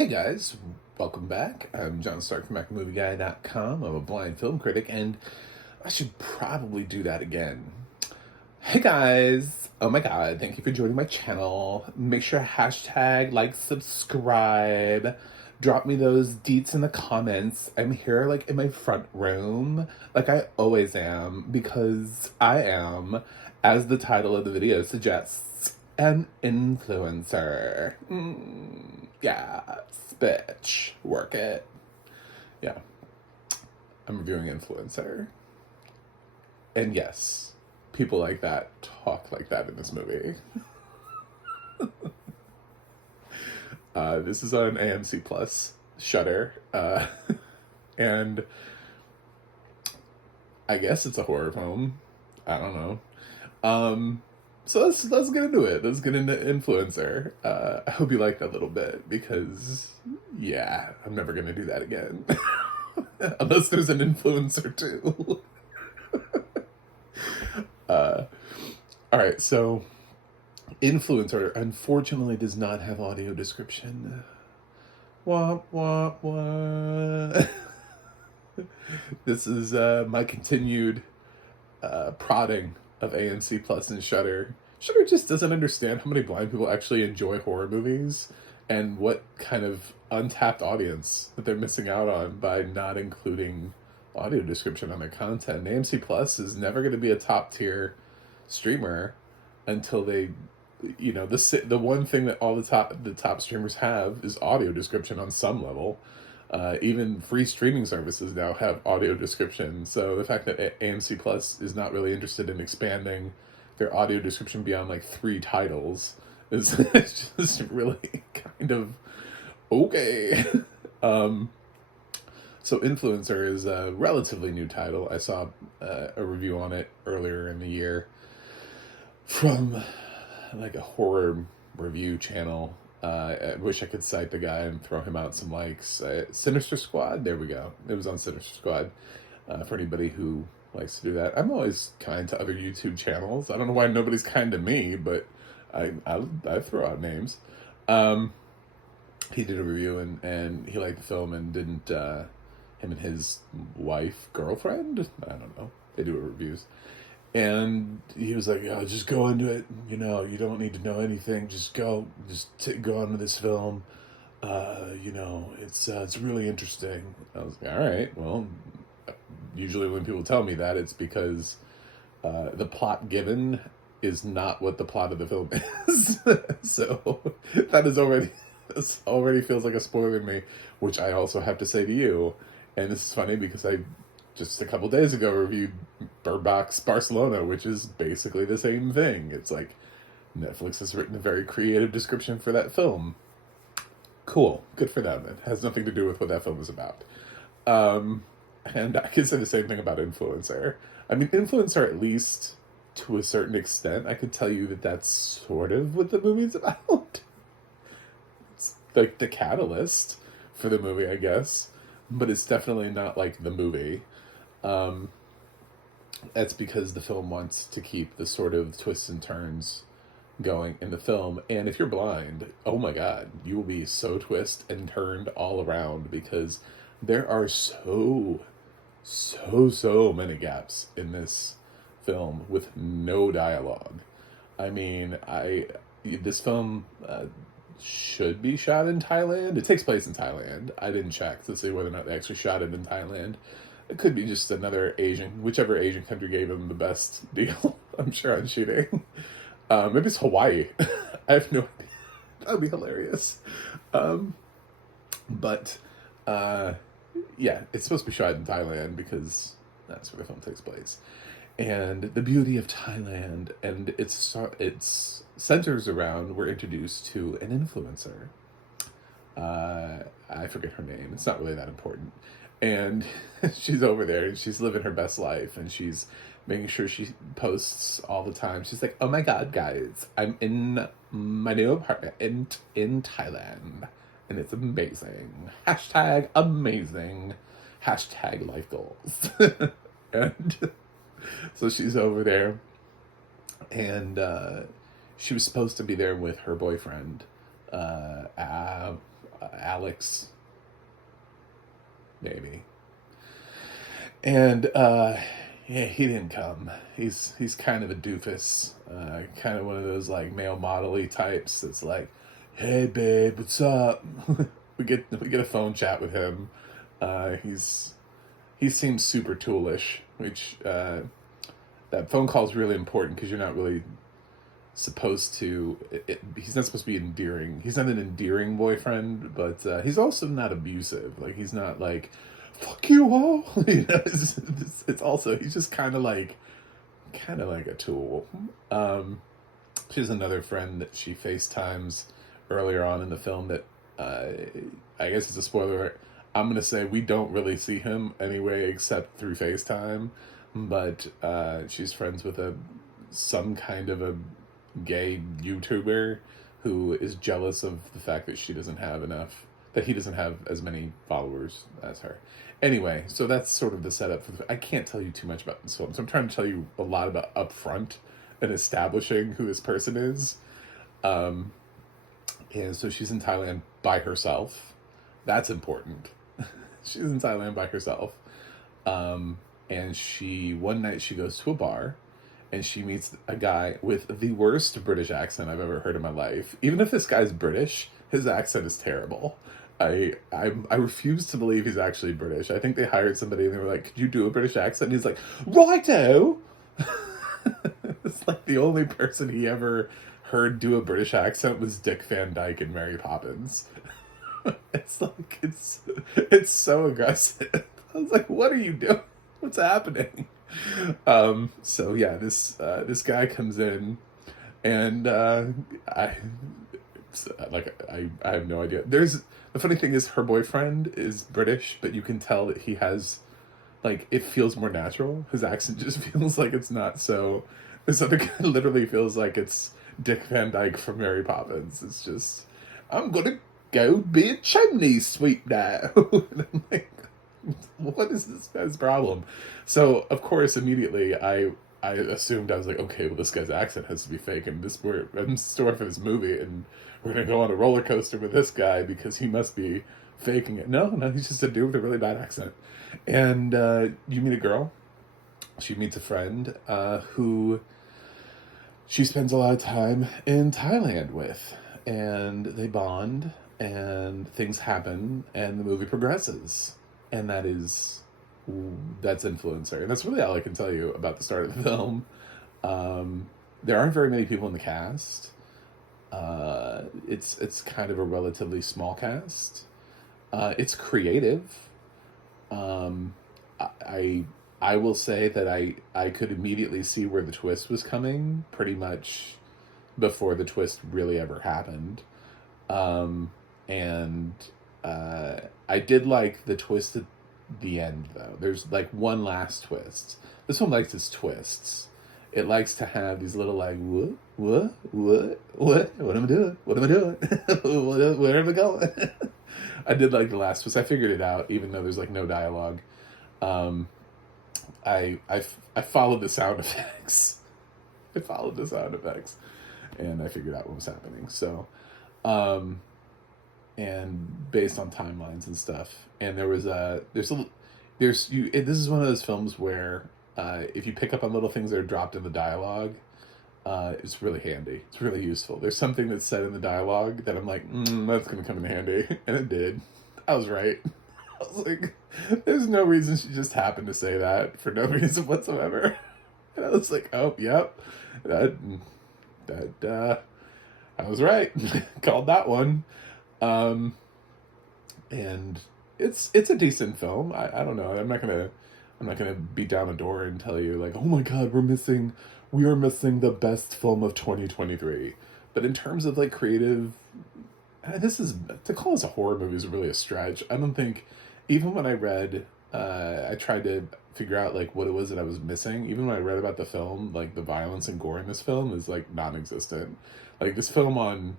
Hey guys, welcome back. I'm John Stark from MacMovieGuy.com. I'm a blind film critic, and I should probably do that again. Hey guys! Oh my god, thank you for joining my channel. Make sure hashtag, like, subscribe. Drop me those deets in the comments. I'm here, like, in my front room, like I always am, because I am, as the title of the video suggests, an influencer. Yes, bitch. Work it. Yeah. I'm reviewing Influencer. And yes, people like that talk like that in this movie. This is on AMC Plus, Shudder. And I guess it's a horror film. I don't know. So let's get into it. Let's get into Influencer. I hope you like that little bit because, yeah, I'm never gonna do that again, unless there's an Influencer too. All right, so Influencer unfortunately does not have audio description. Wah wah wah. This is my continued prodding of AMC Plus and Shudder. Shudder just doesn't understand how many blind people actually enjoy horror movies and what kind of untapped audience that they're missing out on by not including audio description on their content. AMC Plus is never going to be a top tier streamer until they, the one thing that all the top streamers have is audio description on some level. Even free streaming services now have audio description. So the fact that AMC Plus is not really interested in expanding their audio description beyond like 3 titles is just really kind of okay. So Influencer is a relatively new title. I saw a review on it earlier in the year from like a horror review channel. I wish I could cite the guy and throw him out some likes. Sinister Squad, there we go. It was on Sinister Squad. For anybody who likes to do that. I'm always kind to other YouTube channels. I don't know why nobody's kind to me, but I throw out names. He did a review and he liked the film and didn't, him and his wife, girlfriend? I don't know. They do reviews. And he was like, "Oh, just go into it. You don't need to know anything. Just go into this film. It's really interesting." I was like, "All right. Well, usually when people tell me that, it's because the plot given is not what the plot of the film is." So that is already feels like a spoiler to me, which I also have to say to you. And this is funny because I just a couple days ago reviewed Bird Box Barcelona, which is basically the same thing. It's like Netflix has written a very creative description for that film. Cool. Good for them. It has nothing to do with what that film is about. And I can say the same thing about Influencer. I mean, Influencer, at least to a certain extent, I could tell you that that's sort of what the movie's about. It's like the catalyst for the movie, I guess. But it's definitely not like the movie. That's because the film wants to keep the sort of twists and turns going in the film. And if you're blind, oh my god, you will be so twist and turned all around because there are so many gaps in this film with no dialogue. I mean, this film should be shot in Thailand. It takes place in Thailand. I didn't check to see whether or not they actually shot it in Thailand. It could be just another whichever Asian country gave them the best deal, I'm sure, on shooting. Maybe it's Hawaii. I have no idea. That would be hilarious. Yeah, it's supposed to be shot in Thailand because that's where the film takes place. And the beauty of Thailand, and it's centers around, we're introduced to an influencer. I forget her name. It's not really that important. And she's over there and she's living her best life and she's making sure she posts all the time. She's like, "Oh my god, guys, I'm in my new apartment in Thailand and it's amazing. Hashtag amazing. Hashtag life goals." And so she's over there and she was supposed to be there with her boyfriend, Alex, maybe. And yeah, he didn't come. He's kind of a doofus, kind of one of those like male model-y types that's like, "Hey babe, what's up?" we get a phone chat with him. He seems super toolish, which that phone call is really important because you're not really supposed to. He's not supposed to be endearing. He's not an endearing boyfriend, but he's also not abusive. Like he's not like, "Fuck you all." You know, it's also he's just kind of like a tool. She has another friend that she FaceTimes earlier on in the film that I guess it's a spoiler. I'm gonna say we don't really see him anyway except through FaceTime, but she's friends with some kind of a gay YouTuber who is jealous of the fact that he doesn't have as many followers as her. Anyway, so that's sort of the setup I can't tell you too much about this film, so I'm trying to tell you a lot about upfront and establishing who this person is. And so she's in Thailand by herself. That's important. She's in Thailand by herself. And one night she goes to a bar and she meets a guy with the worst British accent I've ever heard in my life. Even if this guy's British, his accent is terrible. I refuse to believe he's actually British. I think they hired somebody and they were like, "Could you do a British accent?" And he's like, "Righto!" It's like the only person he ever heard do a British accent was Dick Van Dyke in Mary Poppins. It's like, it's so aggressive. I was like, what are you doing? What's happening? So yeah, this guy comes in and I have no idea. The funny thing is her boyfriend is British, but you can tell that he has, like, it feels more natural. His accent just feels like it's not so. This other guy literally feels like it's Dick Van Dyke from Mary Poppins. It's just, "I'm gonna go be a chimney sweep now." And I'm like, what is this guy's problem? So of course immediately I assumed, I was like, okay, well this guy's accent has to be fake, and we're in store for this movie, and we're gonna go on a roller coaster with this guy because he must be faking it. No, he's just a dude with a really bad accent. And you meet a girl. She meets a friend who she spends a lot of time in Thailand with, and they bond, and things happen, and the movie progresses, and that's Influencer, and that's really all I can tell you about the start of the film. There aren't very many people in the cast. It's kind of a relatively small cast. It's creative. I will say that I could immediately see where the twist was coming pretty much before the twist really ever happened. And I did like the twist at the end, though. There's like one last twist. This one likes its twists. It likes to have these little like, what am I doing? Where am I going? I did like the last twist. I figured it out, even though there's like no dialogue. I followed the sound effects. I followed the sound effects, and I figured out what was happening. So, and based on timelines and stuff, and this is one of those films where if you pick up on little things that are dropped in the dialogue, it's really handy. It's really useful. There's something that's said in the dialogue that I'm like, that's gonna come in handy, and it did. I was right. I was like, there's no reason she just happened to say that for no reason whatsoever. And I was like, oh, yep, I was right. Called that one. And it's a decent film. I don't know. I'm not gonna beat down a door and tell you like, oh my God, we are missing the best film of 2023. But in terms of like creative, to call this a horror movie is really a stretch. I don't think, even when I read, I tried to figure out like what it was that I was missing. Even when I read about the film, like the violence and gore in this film is like non-existent. Like this film on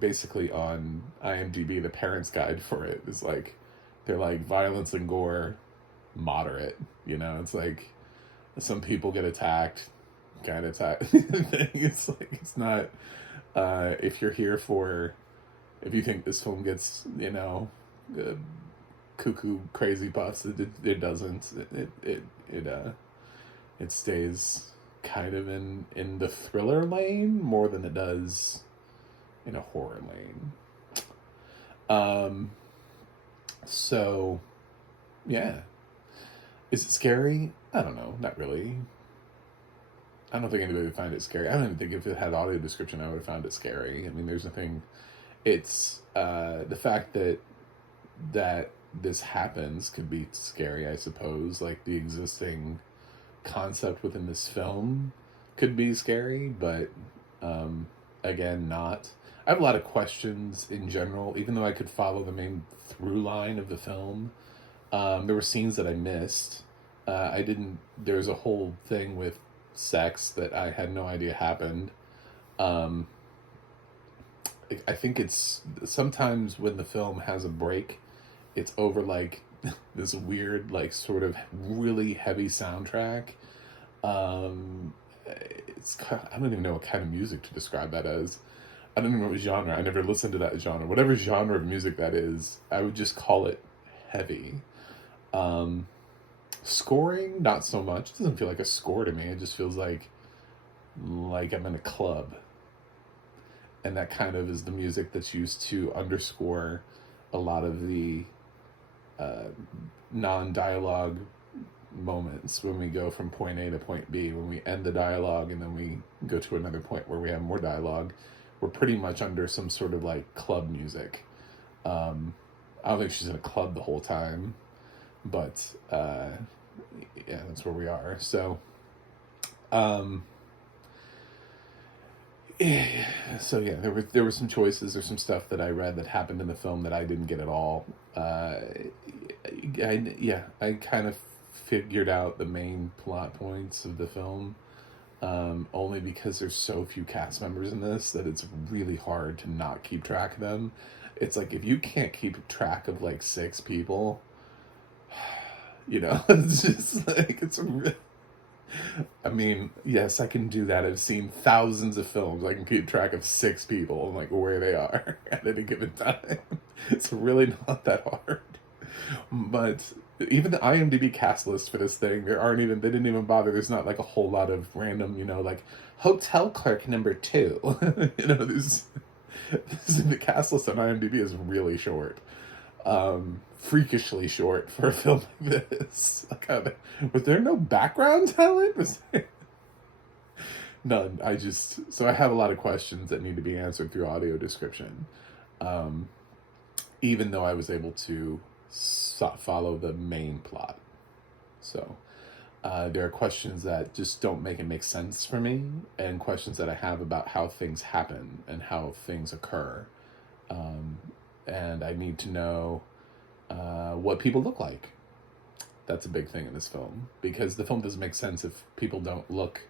basically on IMDb, the parents' guide for it is like, they're like violence and gore moderate. You know, it's like some people get attacked, kind of attacked. It's like, it's not. If you're here for if you think this film gets, uh, cuckoo crazy buffs, it doesn't. It stays kind of in the thriller lane more than it does in a horror lane. So yeah. Is it scary? I don't know. Not really. I don't think anybody would find it scary. I don't even think if it had audio description, I would have found it scary. I mean, there's nothing. It's the fact that this happens could be scary, I suppose. Like the existing concept within this film could be scary, but again, not. I have a lot of questions in general, even though I could follow the main through line of the film. There were scenes that I missed. I didn't. There's a whole thing with sex that I had no idea happened. I think it's sometimes when the film has a break, it's over like this weird, like sort of really heavy soundtrack. I don't even know what kind of music to describe that as. I don't even know what genre. I never listened to that genre. Whatever genre of music that is, I would just call it heavy. Scoring, not so much. It doesn't feel like a score to me. It just feels like I'm in a club. And that kind of is the music that's used to underscore a lot of the non-dialogue moments when we go from point A to point B. When we end the dialogue and then we go to another point where we have more dialogue, we're pretty much under some sort of like club music. I don't think she's in a club the whole time, but yeah, that's where we are. So yeah, there were some choices or some stuff that I read that happened in the film that I didn't get at all. I kind of figured out the main plot points of the film, only because there's so few cast members in this that it's really hard to not keep track of them. It's like if you can't keep track of like 6 people, it's just like I mean, yes, I can do that. I've seen thousands of films. I can keep track of 6 people and like where they are at any given time. It's really not that hard. But even the IMDb cast list for this thing, they didn't even bother. There's not like a whole lot of random, like hotel clerk number 2. The cast list on IMDb is really short. Freakishly short for a film like this. Was there no background talent? None. So I have a lot of questions that need to be answered through audio description. Even though I was able to follow the main plot. So there are questions that just don't make sense for me, and questions that I have about how things happen and how things occur. And I need to know what people look like. That's a big thing in this film, because the film doesn't make sense if people don't look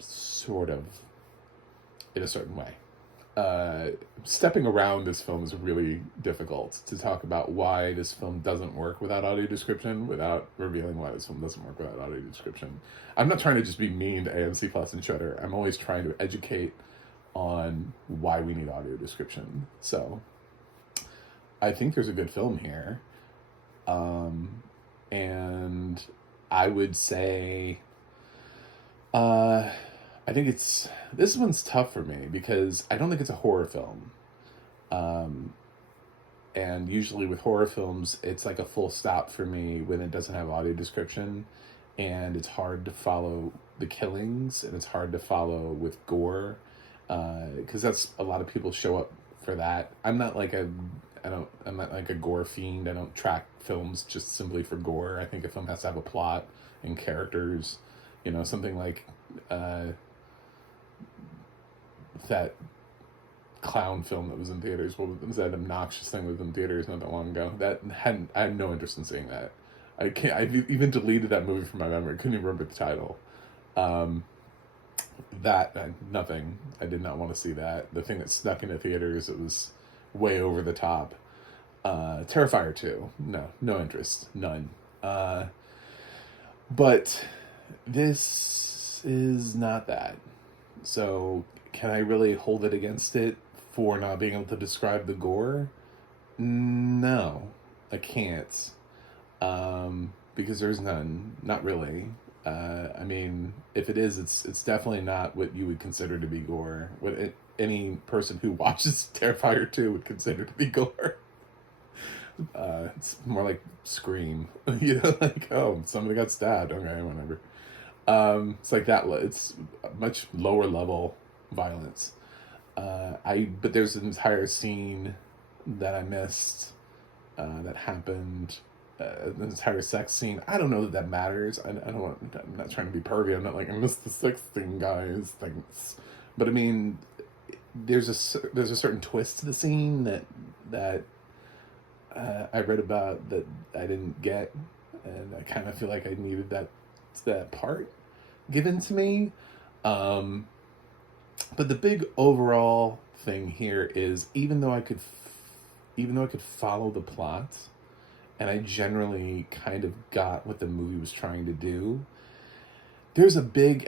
sort of in a certain way. Stepping around this film is really difficult to talk about why this film doesn't work without audio description, without revealing why this film doesn't work without audio description. I'm not trying to just be mean to AMC Plus and Shudder. I'm always trying to educate on why we need audio description. So I think there's a good film here. And I would say, I think this one's tough for me because I don't think it's a horror film. And usually with horror films, it's like a full stop for me when it doesn't have audio description, and it's hard to follow the killings, and it's hard to follow with gore, because that's a lot of people show up for that. I'm not like a gore fiend. I don't track films just simply for gore. I think a film has to have a plot and characters. Something like that clown film that was in theaters. What was that obnoxious thing that was in theaters not that long ago? I had no interest in seeing that. I even deleted that movie from my memory. Couldn't even remember the title. Nothing. I did not want to see that. The thing that snuck into theaters, it was way over the top. Terrifier 2. No interest. None. But this is not that. So can I really hold it against it for not being able to describe the gore. No, I can't. Because there's none. Not really. I mean, if it is, it's definitely not what you would consider to be gore. Any person who watches Terrifier 2 would consider to be gore. It's more like Scream. Like, oh, somebody got stabbed. Okay, whatever. It's like that. It's much lower level violence. But there's an entire scene that I missed that happened. The entire sex scene. I don't know that matters. I don't want. I'm not trying to be pervy. I'm not like I missed the sex thing, guys. Thanks. But I mean, there's a certain twist to the scene that I read about that I didn't get, and I kind of feel like I needed that part given to me. But the big overall thing here is even though I could follow the plot, and I generally kind of got what the movie was trying to do, there's a big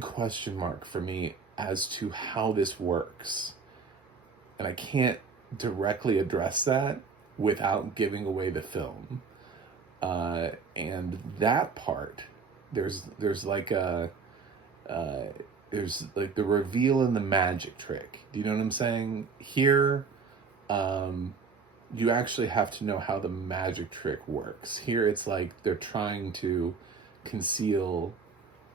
question mark for me as to how this works, and I can't directly address that without giving away the film. And that part, there's like the reveal and the magic trick. Do you know what I'm saying? Here, you actually have to know how the magic trick works. Here, it's like they're trying to conceal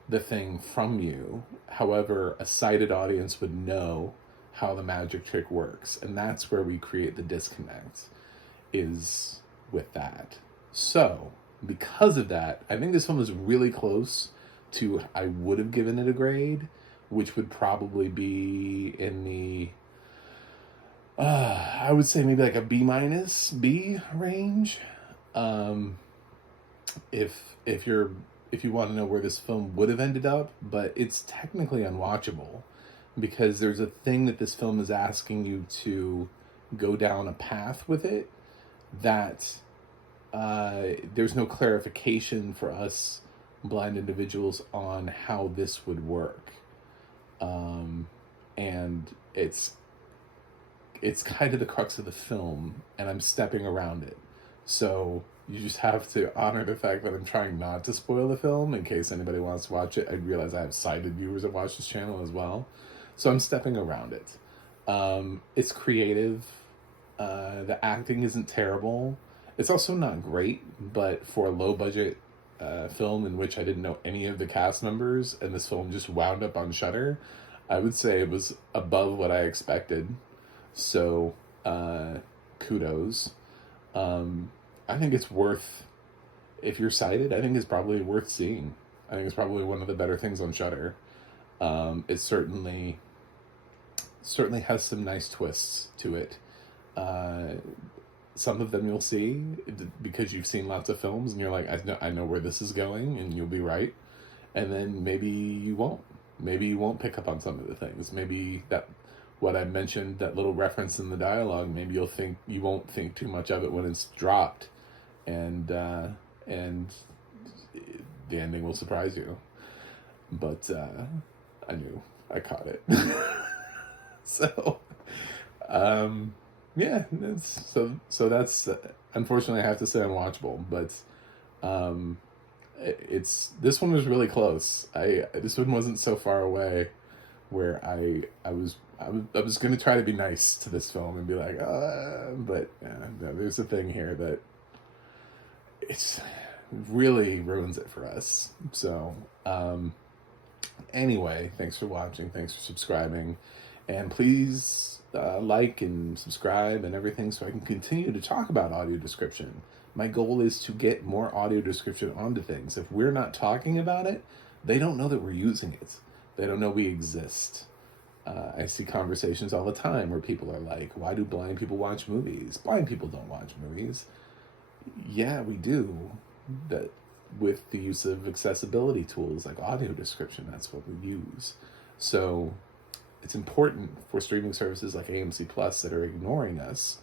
the thing from you. However, a sighted audience would know how the magic trick works. And that's where we create the disconnect, is with that. So, because of that, I think this film is really close to, I would have given it a grade, which would probably be in the, I would say maybe like a B- B range. If you want to know where this film would have ended up, but it's technically unwatchable because there's a thing that this film is asking you to go down a path with it that there's no clarification for us blind individuals on how this would work. And it's kind of the crux of the film, and I'm stepping around it. So you just have to honor the fact that I'm trying not to spoil the film in case anybody wants to watch it. I realize I have sighted viewers that watch this channel as well. So I'm stepping around it. It's creative. The acting isn't terrible. It's also not great, but for a low-budget film in which I didn't know any of the cast members, and this film just wound up on Shudder, I would say it was above what I expected. So, kudos. I think it's worth, if you're sighted, I think it's probably worth seeing. I think it's probably one of the better things on Shudder. It certainly has some nice twists to it. Some of them you'll see because you've seen lots of films and you're like, I know where this is going, and you'll be right. And then maybe you won't. Maybe you won't pick up on some of the things. Maybe that what I mentioned, that little reference in the dialogue, maybe you won't think too much of it when it's dropped, and the ending will surprise you. But I knew I caught it. So yeah, so that's unfortunately I have to say unwatchable, but this one was really close. This one wasn't so far away where I was going to try to be nice to this film and be like, but yeah, no, there's a thing here that it's really ruins it for us. So anyway, thanks for watching, thanks for subscribing, and please like and subscribe and everything so I can continue to talk about audio description. My goal is to get more audio description onto things. If we're not talking about it, they don't know that we're using it. They don't know we exist. I see conversations all the time where people are like, why do blind people watch movies? Blind people don't watch movies. Yeah, we do. That with the use of accessibility tools like audio description, that's what we use. So it's important for streaming services like AMC Plus that are ignoring us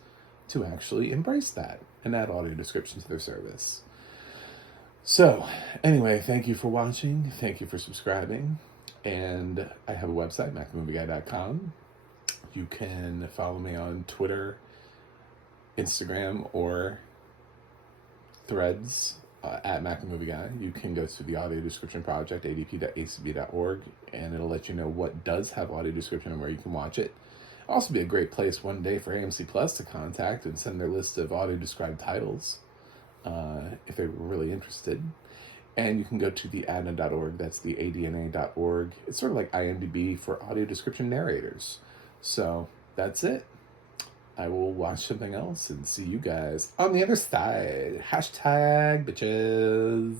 to actually embrace that and add audio description to their service. So anyway, thank you for watching. Thank you for subscribing. And I have a website, MacTheMovieGuy.com. You can follow me on Twitter, Instagram, or Threads at Mac the Movie Guy. You can go to the audio description project, adp.acb.org, and it'll let you know what does have audio description and where you can watch it. It'll also be a great place one day for AMC Plus to contact and send their list of audio described titles if they were really interested. And you can go to the ADNA.org, that's the ADNA.org. It's sort of like IMDb for audio description narrators. So that's it. I will watch something else and see you guys on the other side. Hashtag bitches.